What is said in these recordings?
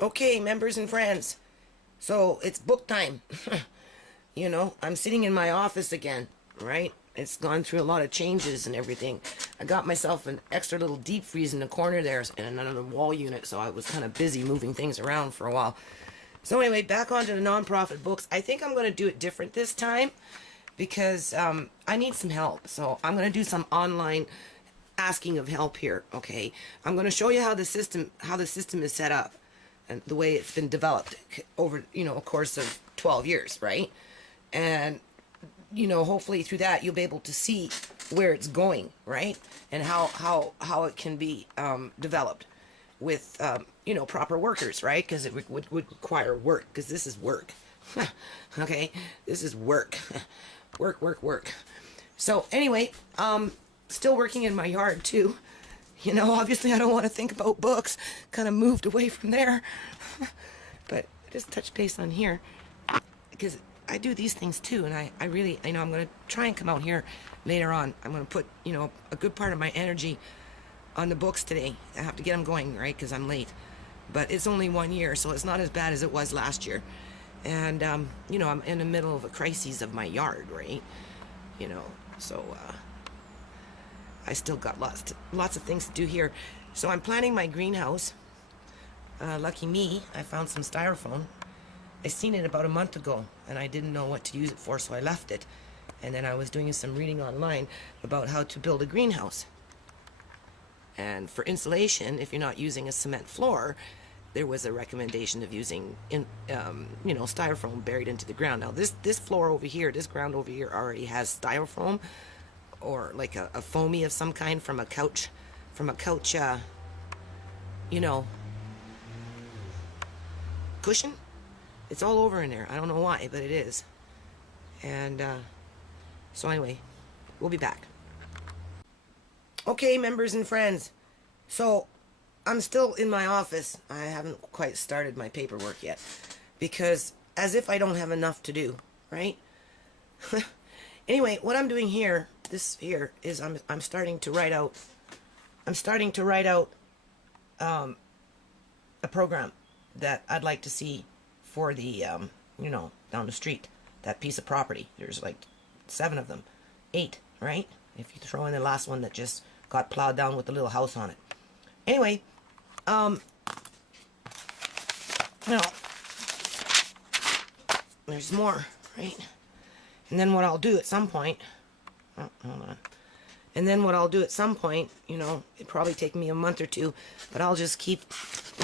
Okay, members and friends. So it's book time. I'm sitting in my office again, right? It's gone through a lot of changes and everything. I got myself an extra little deep freeze in the corner there and another wall unit, so I was kind of busy moving things around for a while. So anyway, back onto the nonprofit books. I think I'm going to do it different this time because I need some help. So I'm going to do some online asking of help here. Okay, I'm going to show you how the system is set up and the way it's been developed over a course of 12 years, right? And hopefully through that you'll be able to see where it's going, right? And how it can be developed with proper workers, right? Because it would require work, because this is work. Okay, this is work. work. So anyway, still working in my yard too. Obviously I don't want to think about books. Kind of moved away from there. But just touch base on here, because I do these things too, and I really, I'm going to try and come out here later on. I'm going to put, a good part of my energy on the books today. I have to get them going, right, because I'm late. But it's only 1 year, so it's not as bad as it was last year. And, I'm in the middle of a crisis of my yard, right? So I still got lots of things to do here. So I'm planning my greenhouse. Lucky me, I found some styrofoam. I seen it about a month ago, and I didn't know what to use it for, so I left it. And then I was doing some reading online about how to build a greenhouse. And for insulation, if you're not using a cement floor, there was a recommendation of using styrofoam buried into the ground. Now this floor over here, this ground over here already has styrofoam, or like a foamy of some kind from a couch, cushion. It's all over in there. I don't know why, but it is. And so anyway, we'll be back. Okay, members and friends. So I'm still in my office. I haven't quite started my paperwork yet, because as if I don't have enough to do, right? Anyway, what I'm doing here, is I'm starting to write out. A program that I'd like to see for the down the street, that piece of property. There's like 7 of them, 8, right? If you throw in the last one that just got plowed down with the little house on it. Anyway, there's more, right? And then what I'll do at some point, hold on. And then what I'll do at some point, it'd probably take me a month or 2, but I'll just keep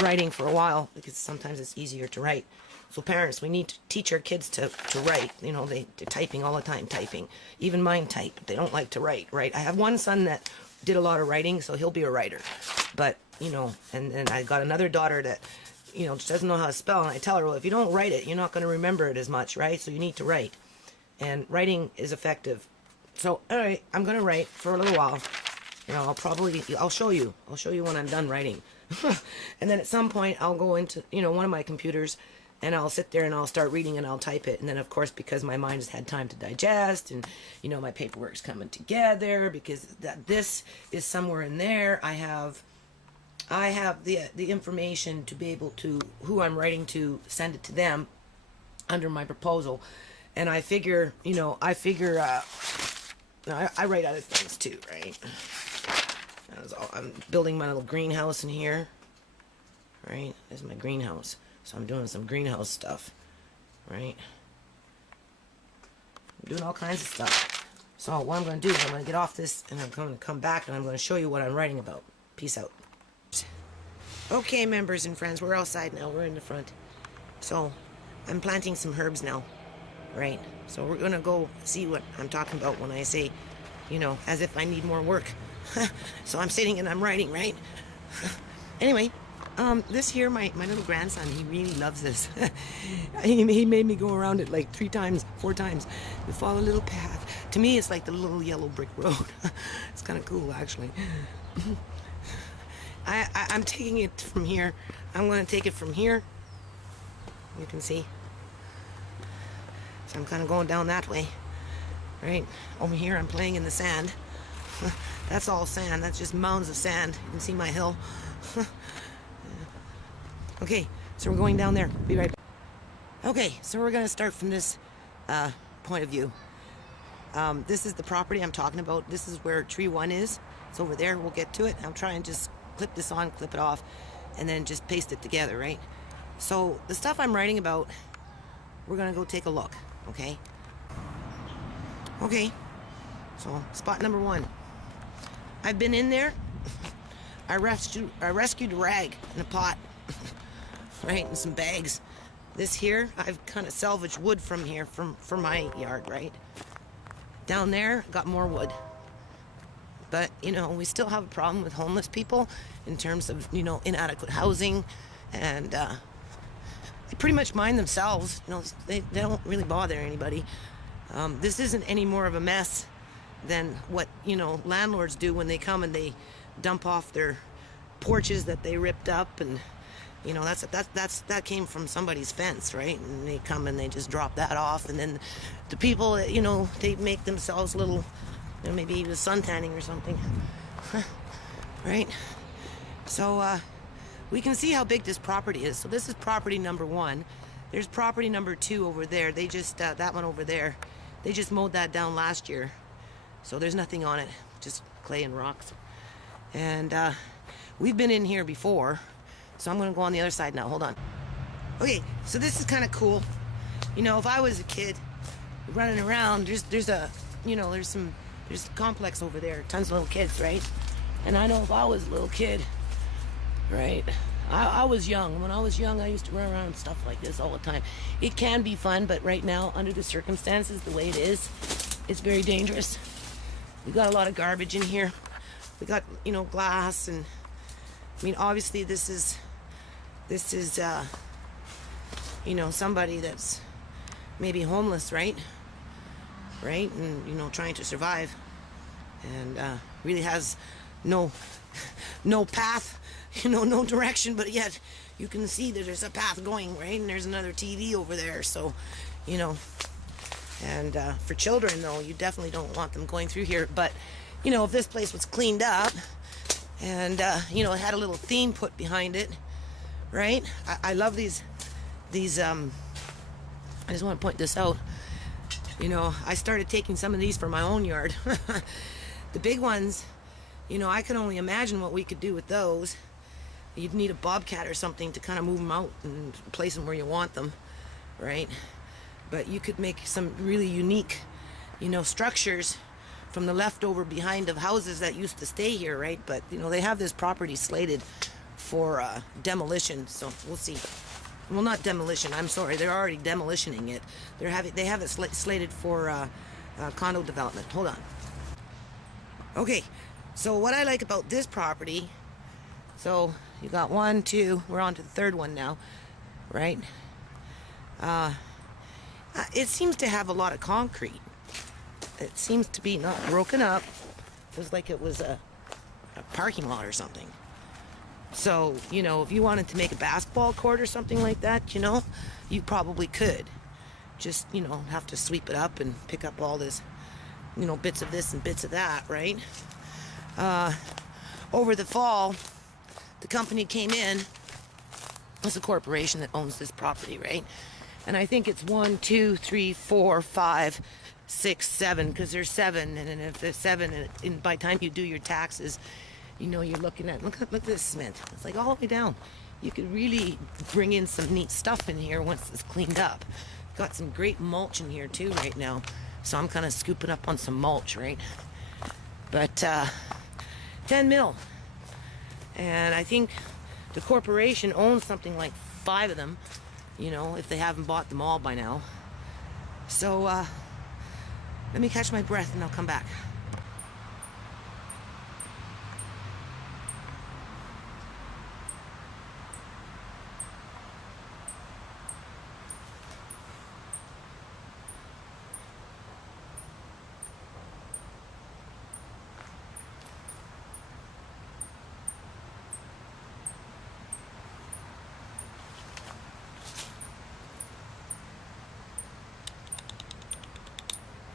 writing for a while, because sometimes it's easier to write. So parents, we need to teach our kids to write. They're typing all the time, typing. Even mine type. They don't like to write, right? I have one son that did a lot of writing, so he'll be a writer. But, and I got another daughter that, just doesn't know how to spell. And I tell her, well, if you don't write it, you're not going to remember it as much, right? So you need to write. And writing is effective. So, all right, I'm going to write for a little while. I'll show you. I'll show you when I'm done writing. And then at some point, I'll go into, one of my computers, and I'll sit there and I'll start reading and I'll type it. And then, of course, because my mind has had time to digest, and, my paperwork's coming together, because this is somewhere in there. I have the information to be able to, who I'm writing to, send it to them under my proposal. And I figure, I write other things too, right? I'm building my little greenhouse in here, right? There's my greenhouse. So I'm doing some greenhouse stuff, right? I'm doing all kinds of stuff. So what I'm going to do is I'm going to get off this, and I'm going to come back, and I'm going to show you what I'm writing about. Peace out. Okay, members and friends, we're outside now. We're in the front. So I'm planting some herbs now, right? So we're going to go see what I'm talking about when I say, as if I need more work. So I'm sitting and I'm writing, right? Anyway, this here, my little grandson, he really loves this. He made me go around it like 3 times, 4 times. We follow a little path. To me, it's like the little yellow brick road. It's kind of cool, actually. I'm taking it from here. I'm going to take it from here. You can see. So I'm kind of going down that way. Right? Over here, I'm playing in the sand. That's all sand. That's just mounds of sand. You can see my hill. Okay, So we're going down there. Be right back. Okay, so we're going to start from this point of view. This is the property I'm talking about. This is where tree 1 is. It's over there. We'll get to it. I'll try and just clip this on, clip it off, and then just paste it together, right? So the stuff I'm writing about, we're going to go take a look, okay? Okay, so spot number 1. I've been in there. I rescued a rag in a pot, right, and some bags. This here, I've kind of salvaged wood from here, from my yard, right? Down there, got more wood. But, you know, we still have a problem with homeless people in terms of, you know, inadequate housing. And they pretty much mind themselves. You know, they don't really bother anybody. This isn't any more of a mess than what, you know, landlords do when they come and they dump off their porches that they ripped up. And, you know, that came from somebody's fence, right? And they come and they just drop that off. And then the people, you know, they make themselves little, you know, maybe even sun tanning or something, right? So we can see how big this property is. So this is property number 1. There's property number 2 over there. They just, that one over there, they just mowed that down last year. So there's nothing on it, just clay and rocks. And we've been in here before. So I'm going to go on the other side now. Hold on. Okay, so this is kind of cool. You know, if I was a kid running around, there's a, you know, there's a complex over there, tons of little kids, right? And I know if I was a little kid, right, I was young. When I was young, I used to run around and stuff like this all the time. It can be fun, but right now, under the circumstances, the way it is, it's very dangerous. We got a lot of garbage in here. We got, you know, glass, and I mean, obviously this is you know, somebody that's maybe homeless, right? Right? And, you know, trying to survive. And really has no path, you know, no direction, but yet you can see that there's a path going, right? And there's another TV over there, so, you know. And for children, though, you definitely don't want them going through here. But, you know, if this place was cleaned up and, you know, it had a little theme put behind it, right? I love these, I just want to point this out. You know, I started taking some of these for my own yard. The big ones, you know, I can only imagine what we could do with those. You'd need a bobcat or something to kind of move them out and place them where you want them, right? But you could make some really unique, you know, structures from the leftover behind of houses that used to stay here, right? But, you know, they have this property slated for demolition, so we'll see. Well, not demolition, I'm sorry, they're already demolitioning it. They have it slated for condo development. Hold on. Okay, so what I like about this property, so you got 1, 2, we're on to the third one now, right? It seems to have a lot of concrete. It seems to be not broken up. It was like it was a parking lot or something. So, you know, if you wanted to make a basketball court or something like that, you know, you probably could. Just, you know, have to sweep it up and pick up all this, you know, bits of this and bits of that, right? Over the fall, the company came in. It's a corporation that owns this property, right? And I think it's 1, 2, 3, 4, 5, 6, 7, because there's 7, and then if there's 7, and by the time you do your taxes, you know, you're looking at, look at this cement. It's like all the way down. You could really bring in some neat stuff in here once it's cleaned up. Got some great mulch in here too right now. So I'm kind of scooping up on some mulch, right? But 10 mil. And I think the corporation owns something like 5 of them, you know, if they haven't bought them all by now. So let me catch my breath and I'll come back.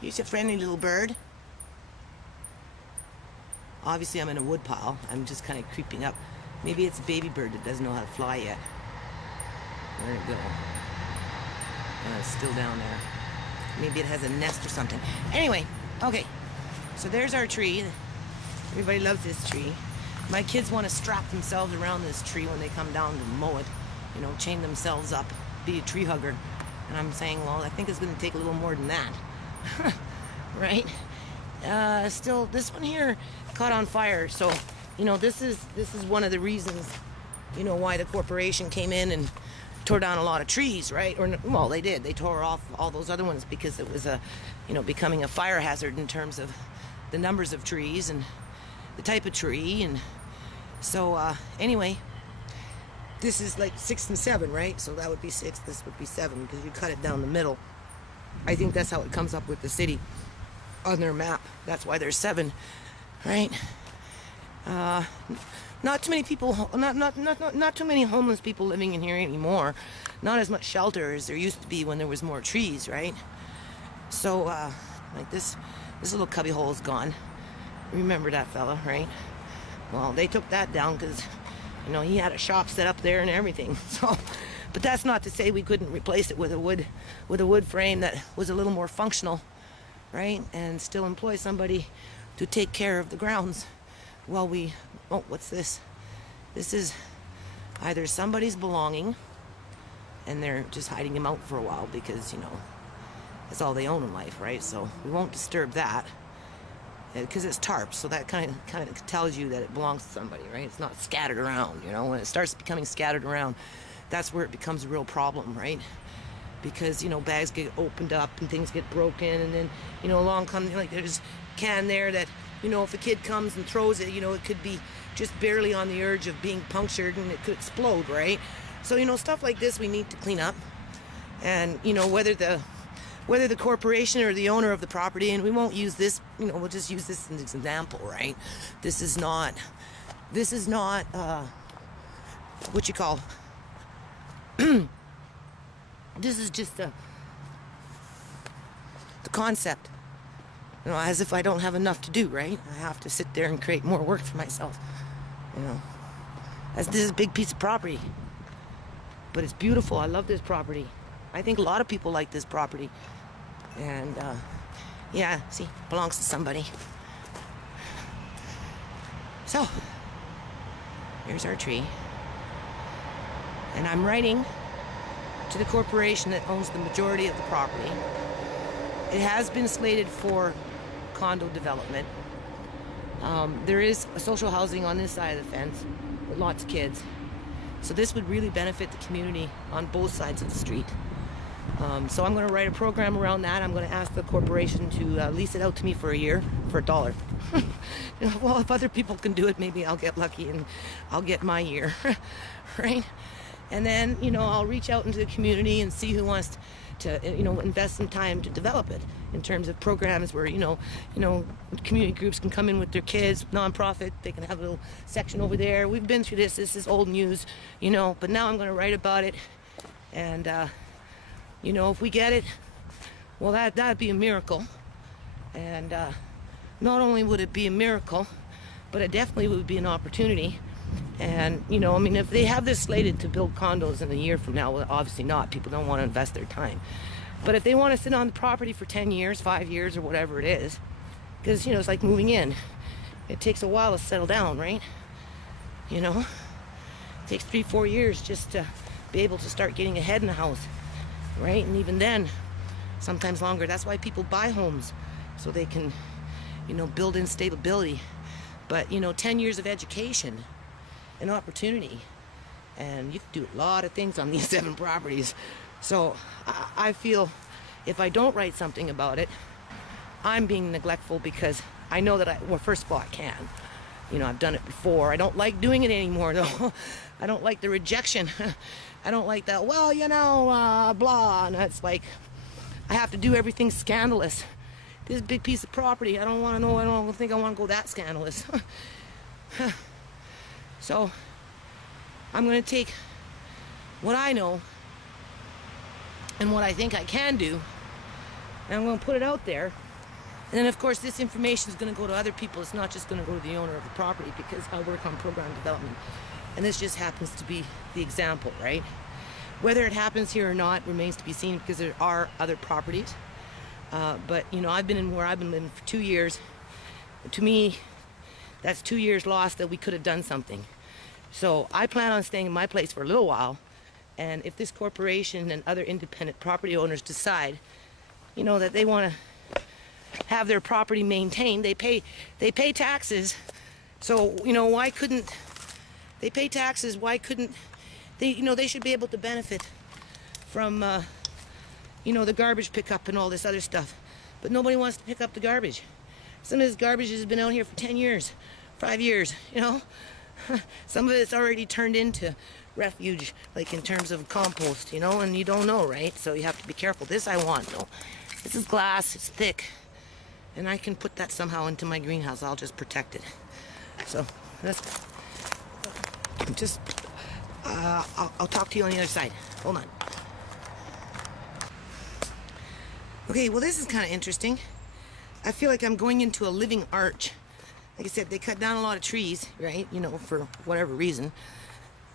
Here's a friendly little bird. Obviously, I'm in a wood pile. I'm just kind of creeping up. Maybe it's a baby bird that doesn't know how to fly yet. Where'd it go? It's still down there. Maybe it has a nest or something. Anyway, okay. So there's our tree. Everybody loves this tree. My kids want to strap themselves around this tree when they come down to mow it. You know, chain themselves up, be a tree hugger. And I'm saying, well, I think it's going to take a little more than that. Right? Still, this one here caught on fire. So, you know, this is one of the reasons, you know, why the corporation came in and tore down a lot of trees, right? Or, well, they did. They tore off all those other ones because it was becoming a fire hazard in terms of the numbers of trees and the type of tree. And so, anyway, this is like 6 and 7, right? So that would be 6. This would be 7 because you cut it down the middle. I think that's how it comes up with the city on their map. That's why there's 7, right? Not too many people, not too many homeless people living in here anymore. Not as much shelter as there used to be when there was more trees, right? So, like this little cubby hole is gone. Remember that fella, right? Well, they took that down because, you know, he had a shop set up there and everything. So, but that's not to say we couldn't replace it with a wood frame that was a little more functional, right? And still employ somebody to take care of the grounds while we. Oh, what's this? This is either somebody's belonging and they're just hiding him out for a while because, you know, that's all they own in life, right? So we won't disturb that because it's tarp, so that kind of tells you that it belongs to somebody, right? It's not scattered around, you know. When it starts becoming scattered around, that's where it becomes a real problem, right? Because, you know, bags get opened up and things get broken, and then, you know, along comes, like, there's a can there that, you know, if a kid comes and throws it, you know, it could be just barely on the urge of being punctured and it could explode, right? So, you know, stuff like this we need to clean up. And, you know, whether the corporation or the owner of the property, and we won't use this, you know, we'll just use this as an example, right? This is not what you call this is just the concept. You know, as if I don't have enough to do, right? I have to sit there and create more work for myself. You know, as this is a big piece of property, but it's beautiful. I love this property. I think a lot of people like this property, and yeah, see, belongs to somebody. So here's our tree, and I'm writing to the corporation that owns the majority of the property. It has been slated for condo development. There is a social housing on this side of the fence with lots of kids. So this would really benefit the community on both sides of the street. So I'm going to write a program around that. I'm going to ask the corporation to lease it out to me for a year for $1. You know, well, if other people can do it, maybe I'll get lucky and I'll get my year, right? And then, you know, I'll reach out into the community and see who wants to, you know, invest some time to develop it in terms of programs where, you know, community groups can come in with their kids, nonprofit, they can have a little section over there. We've been through this. This is old news, you know, but now I'm going to write about it. And, you know, if we get it, well, that'd be a miracle. And not only would it be a miracle, but it definitely would be an opportunity. And, you know, I mean, if they have this slated to build condos in a year from now, well, obviously not. People don't want to invest their time. But if they want to sit on the property for 10 years, 5 years, or whatever it is, because, you know, it's like moving in. It takes a while to settle down, right? You know? It takes 3-4 years just to be able to start getting ahead in the house, right? And even then, sometimes longer. That's why people buy homes, so they can, you know, build in stability. But, you know, 10 years of education, an opportunity, and you can do a lot of things on these 7 properties. So I feel if I don't write something about it, I'm being neglectful, because I know that well, first of all, I can. You know, I've done it before. I don't like doing it anymore, though. I don't like the rejection. I don't like that, well, you know, blah. And it's like, I have to do everything scandalous. This big piece of property, I don't want to know, I don't think I want to go that scandalous. So, I'm going to take what I know and what I think I can do, and I'm going to put it out there. And then, of course, this information is going to go to other people. It's not just going to go to the owner of the property, because I work on program development. And this just happens to be the example, right? Whether it happens here or not remains to be seen, because there are other properties. But you know, I've been living for 2 years. To me, that's 2 years lost that we could have done something. So I plan on staying in my place for a little while. And if this corporation and other independent property owners decide, you know, that they want to have their property maintained, they pay taxes. So, you know, why couldn't they pay taxes? Why couldn't they, you know, they should be able to benefit from, you know, the garbage pickup and all this other stuff. But nobody wants to pick up the garbage. Some of this garbage has been out here for 10 years, 5 years, you know. Some of it's already turned into refuge, like in terms of compost, you know, and you don't know, right? So you have to be careful. This I want, no. This is glass, it's thick. And I can put that somehow into my greenhouse. I'll just protect it. So that's just, I'll talk to you on the other side. Hold on. Okay, well, this is kind of interesting. I feel like I'm going into a living arch. Like I said, they cut down a lot of trees, right? You know, for whatever reason.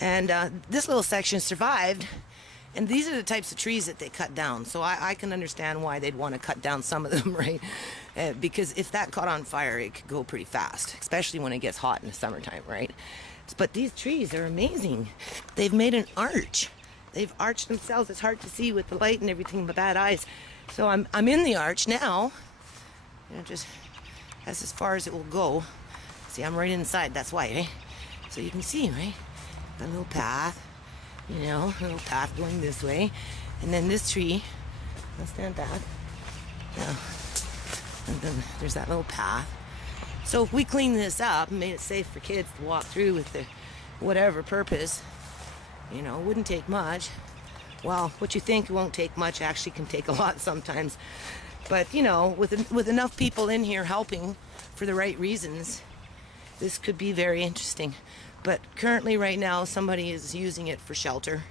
And this little section survived. And these are the types of trees that they cut down. So I can understand why they'd want to cut down some of them, right? Because if that caught on fire, it could go pretty fast, especially when it gets hot in the summertime, right? But these trees are amazing. They've made an arch. They've arched themselves. It's hard to see with the light and everything, but bad eyes. So I'm in the arch now. You know, just that's as far as it will go. See, I'm right inside. That's why, right? So you can see, right? A little path. You know, a little path going this way. And then this tree, I'll stand back. Yeah. And then there's that little path. So if we clean this up and made it safe for kids to walk through with the whatever purpose, you know, it wouldn't take much. Well, what you think won't take much actually can take a lot sometimes. But, you know, with enough people in here helping for the right reasons, this could be very interesting. But currently, right now, somebody is using it for shelter.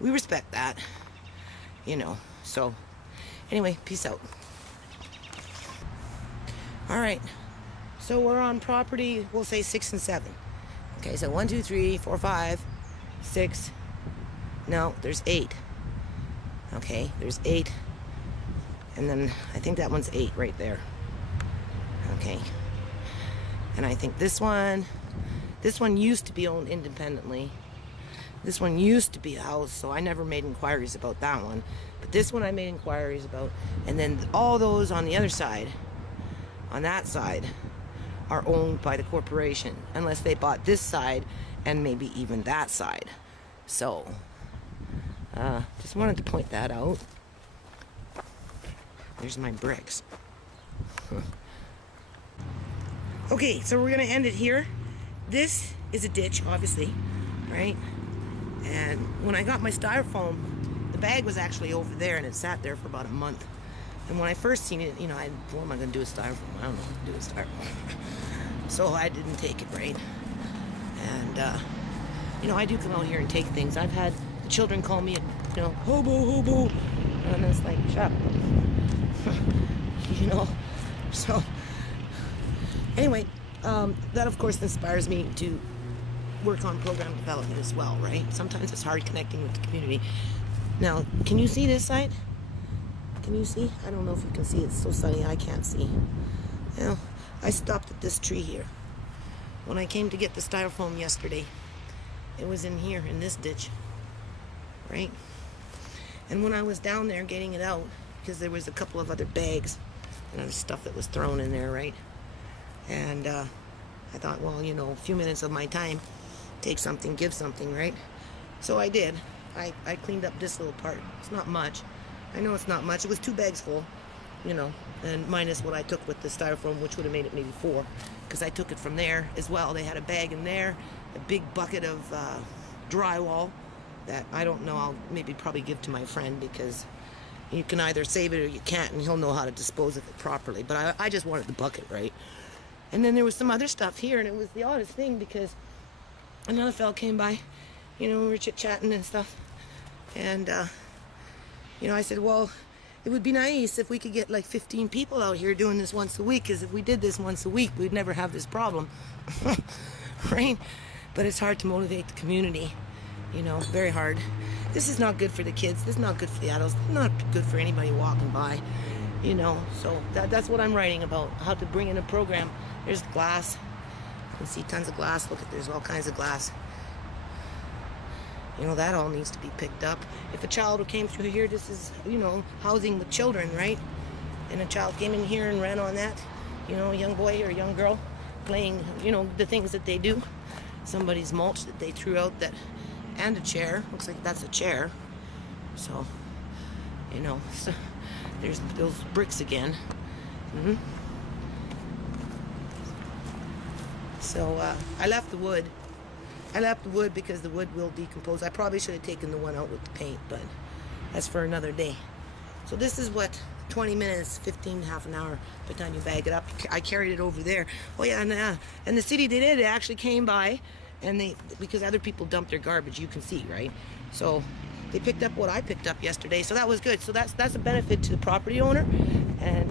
We respect that, you know. So, anyway, peace out. All right. So we're on property, we'll say 6 and 7. Okay, so 1, 2, 3, 4, 5, 6. No, there's 8. Okay, there's 8. And then I think that one's 8 right there. Okay. And I think this one used to be owned independently. This one used to be a house, so I never made inquiries about that one. But this one I made inquiries about. And then all those on the other side, on that side, are owned by the corporation. Unless they bought this side and maybe even that side. So, just wanted to point that out. There's my bricks. Okay, so we're gonna end it here. This is a ditch, obviously, right? And when I got my styrofoam, the bag was actually over there and it sat there for about a month. And when I first seen it, you know, what am I gonna do with styrofoam? I don't know what to do with styrofoam. So I didn't take it, right? And, you know, I do come out here and take things. I've had the children call me, you know, hobo. And it's like, shut up. You know, so anyway, that of course inspires me to work on program development as well, right? Sometimes it's hard connecting with the community. Now, can you see this side? Can you see? I don't know if you can see. It's so sunny, I can't see. You know, I stopped at this tree here. When I came to get the styrofoam yesterday, it was in here, in this ditch, right? And when I was down there getting it out, because there was a couple of other bags and other stuff that was thrown in there, right? And I thought, well, you know, a few minutes of my time, take something, give something, right? So I did. I cleaned up this little part. It's not much. I know it's not much. It was 2 bags full, you know, and minus what I took with the styrofoam, which would have made it maybe 4, because I took it from there as well. They had a bag in there, a big bucket of drywall that I don't know, I'll maybe probably give to my friend, because you can either save it or you can't, and he'll know how to dispose of it properly. But I just wanted the bucket, right? And then there was some other stuff here, and it was the oddest thing, because another fella came by, you know, we were chit-chatting and stuff. And, you know, I said, well, it would be nice if we could get like 15 people out here doing this once a week, because if we did this once a week, we'd never have this problem, right? But it's hard to motivate the community, you know, very hard. this is not good for the kids. This is not good for the adults. This is not good for anybody walking by, you know. So that's what I'm writing about, how to bring in a program. There's glass. You can see tons of glass. Look at, there's all kinds of glass. You know, that all needs to be picked up. If a child came through here, this is, you know, housing with children, right? And a child came in here and ran on that, you know, a young boy or a young girl playing, you know, the things that they do. Somebody's mulch that they threw out, that, and a chair. Looks like that's a chair. So, you know, so there's those bricks again. So I left the wood. I left the wood because the wood will decompose. I probably should have taken the one out with the paint, but that's for another day. So this is what 20 minutes, 15, half an hour by the time you bag it up. I carried it over there. Oh yeah, and the city they actually came by, and they, because other people dumped their garbage, you can see, right? So they picked up what I picked up yesterday, so that was good. So that's a benefit to the property owner, and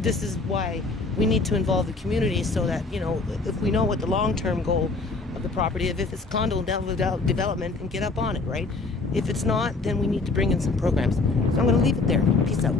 this is why we need to involve the community, so that, you know, if we know what the long-term goal of the property, if it's condo development, and get up on it, right? If it's not, then we need to bring in some programs. So I'm going to leave it there. Peace out.